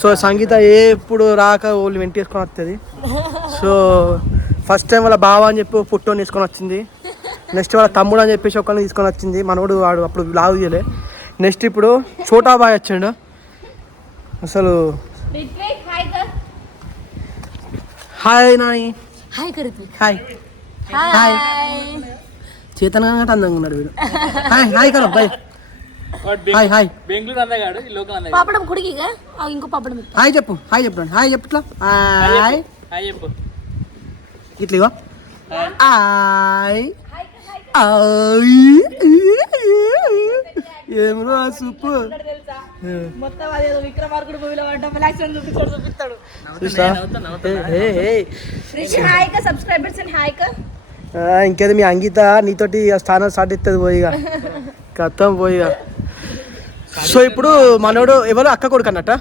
So సంగీత ఎప్పుడు రాక వాళ్ళు వెంట వేసుకొని వస్తుంది. సో ఫస్ట్ టైం వాళ్ళ బావ అని చెప్పి పుట్టోని తీసుకొని వచ్చింది. నెక్స్ట్ వాళ్ళ తమ్ముడు అని చెప్పేసి ఒకరిని తీసుకొని వచ్చింది. మనోడు వాడు అప్పుడు లాగు చేయలే. నెక్స్ట్ ఇప్పుడు చోటా బాయ్ వచ్చిండు. అసలు hi Nani. Hi hi hi Chetana అందంగా ఉన్నాడు వీడు. హాయ్ హాయ్ కరం బాయ్. హాయ్ హాయ్ బెంగళూరు అందగాడు లోకల్ అందగాడు. పాపడం కుడికిగా ఇంకో పాపడం. హాయ్ చెప్పు. హాయ్ చెప్పండి. హాయ్ చెప్పు ఇట్లా. హాయ్ హాయ్ చెప్పు ఇట్లా ఇగో. హాయ్ ఏమరా సూపర్. మొత్తం అదేదో విక్రమార్కుడు మూవీలో చూపిస్తాడు. ఇంకేది మీ అంగీత నీతోటి స్థానం స్టార్ట్ ఇస్తుంది పోయిగా కత్తం పోయిగా. సో ఇప్పుడు మనోడు ఎవరు అక్క కొడుకు అన్నట్ట